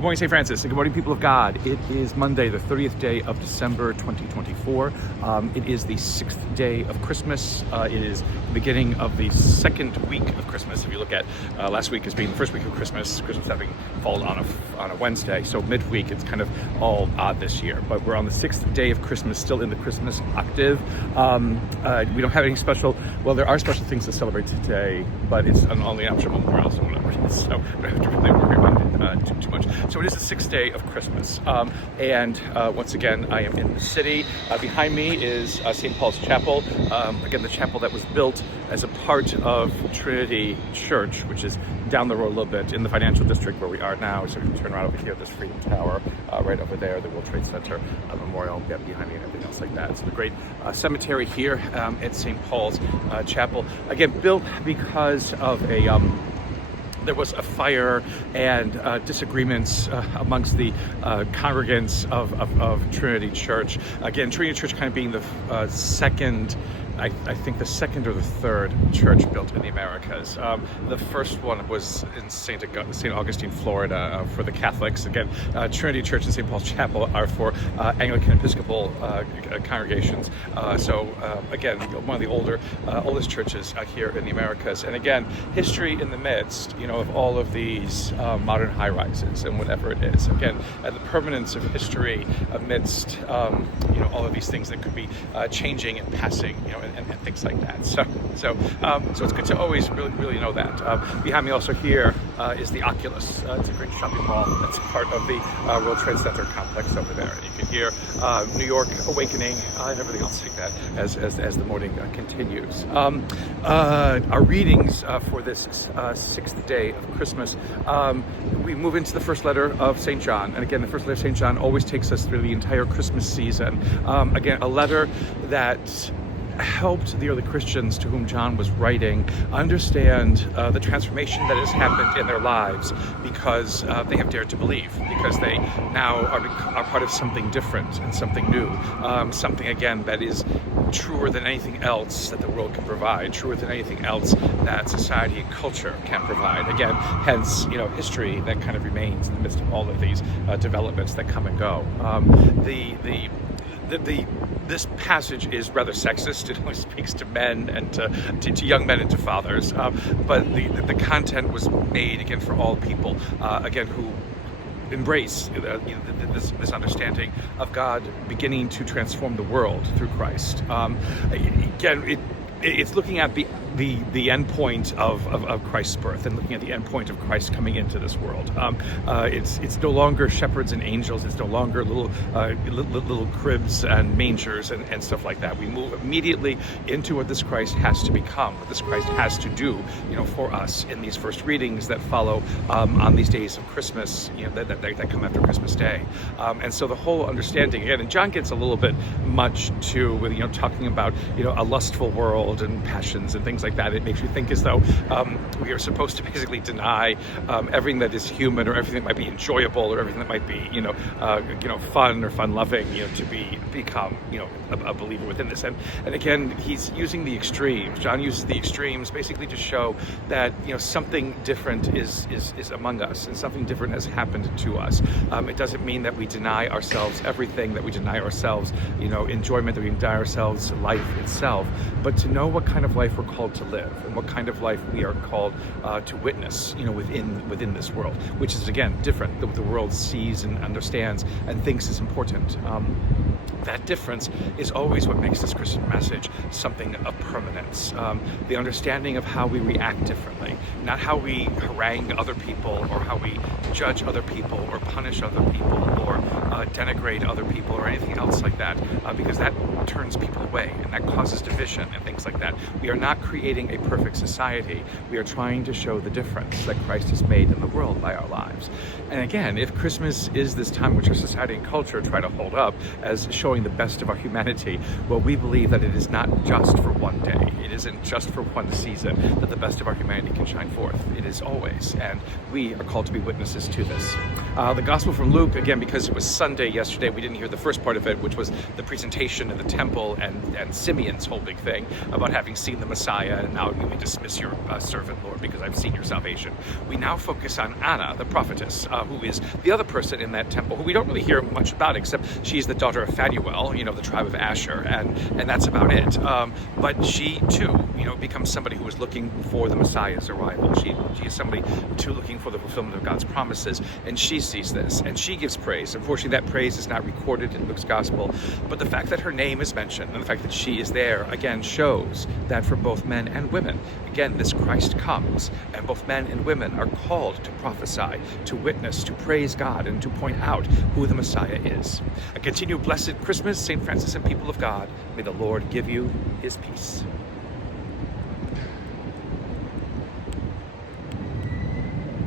Good morning, St. Francis, and good morning, people of God. It is Monday, the 30th day of December, 2024. It is the 6th day of Christmas. It is the beginning of the second week of Christmas. If you look at last week as being the first week of Christmas, Christmas having fallen on a Wednesday, so midweek, it's kind of all odd this year. But we're on the 6th day of Christmas, still in the Christmas octave. We don't have any special, well, there are special things to celebrate today, but it's only after memorials and whatever, so we don't have to really worry about it too much. So it is the 6th day of Christmas, and once again, I am in the city. Behind me is St. Paul's Chapel, again, the chapel that was built as a part of Trinity Church, which is down the road a little bit in the financial district where we are now. So you can turn around over here, this Freedom Tower, right over there, the World Trade Center Memorial behind me and everything else like that. So the great cemetery here at St. Paul's Chapel, again, built because of there was a fire and disagreements amongst the congregants of Trinity Church. Again, Trinity Church kind of being the second, I think the second or the third church built in the Americas. The first one was in St. Augustine, Florida, for the Catholics. Again, Trinity Church and St. Paul's Chapel are for Anglican Episcopal congregations. Again, one of the oldest churches here in the Americas. And again, history in the midst, of all of these modern high-rises and whatever it is. Again, the permanence of history amidst, all of these things that could be changing and passing, and things like that. So it's good to always really know that. Behind me also here is the Oculus. It's a great shopping mall that's part of the World Trade Center complex over there. And you can hear New York awakening and everything else like that as the morning continues. Our readings for this 6th day of Christmas, we move into the first letter of St. John. And again, the first letter of St. John always takes us through the entire Christmas season. Again, a letter that helped the early Christians to whom John was writing understand the transformation that has happened in their lives because they have dared to believe, because they now are part of something different and something new, something again that is truer than anything else that the world can provide, truer than anything else that society and culture can provide. Again, hence, history that kind of remains in the midst of all of these developments that come and go. This passage is rather sexist. It only speaks to men and to young men and to fathers. But the content was made, again, for all people, again, who embrace this understanding of God beginning to transform the world through Christ. Again, it's looking at the end point of Christ's birth and looking at the end point of Christ coming into this world. It's no longer shepherds and angels. It's no longer little cribs and mangers and stuff like that. We move immediately into what this Christ has to become, what this Christ has to do, for us in these first readings that follow on these days of Christmas, that come after Christmas Day. And so the whole understanding, again, and John gets a little bit much too with talking about a lustful world and passions and things like that. It makes you think as though we are supposed to basically deny everything that is human, or everything that might be enjoyable, or everything that might be fun or fun-loving, to become a believer within this. And again, he's using the extremes. John uses the extremes basically to show that something different is among us, and something different has happened to us. It doesn't mean that we deny ourselves everything, that we deny ourselves enjoyment, that we deny ourselves life itself, but to know what kind of life we're called to live, and what kind of life we are called to witness, within this world, which is again different than what the world sees and understands and thinks is important. That difference is always what makes this Christian message something of permanence. The understanding of how we react differently, not how we harangue other people, or how we judge other people, or punish other people, or denigrate other people, or anything else like that, because that turns people away and that causes division and things like that. We are not creating a perfect society. We are trying to show the difference that Christ has made in the world by our lives. And again, if Christmas is this time which our society and culture try to hold up as showing the best of our humanity, well, we believe that it is not just for one day. It isn't just for one season that the best of our humanity can shine forth. It is always, and we are called to be witnesses to this. The Gospel from Luke, again, because it was Sunday yesterday, we didn't hear the first part of it, which was the presentation in the temple and Simeon's whole big thing about having seen the Messiah, and now you may dismiss your servant, Lord, because I've seen your salvation. We now focus on Anna, the prophetess, who is the other person in that temple, who we don't really hear much about, except she's the daughter of Phanuel, the tribe of Asher, and that's about it. But she, too, becomes somebody who is looking for the Messiah's arrival. She is somebody, too, looking for the fulfillment of God's promises, and she sees this, and she gives praise. Unfortunately, that praise is not recorded in Luke's Gospel, but the fact that her name is mentioned, and the fact that she is there, again, shows that for both men and women, again, this Christ comes, and both men and women are called to prophesy, to witness, to praise God, and to point out who the Messiah is. A continued blessed Christmas, St. Francis and people of God. May the Lord give you his peace.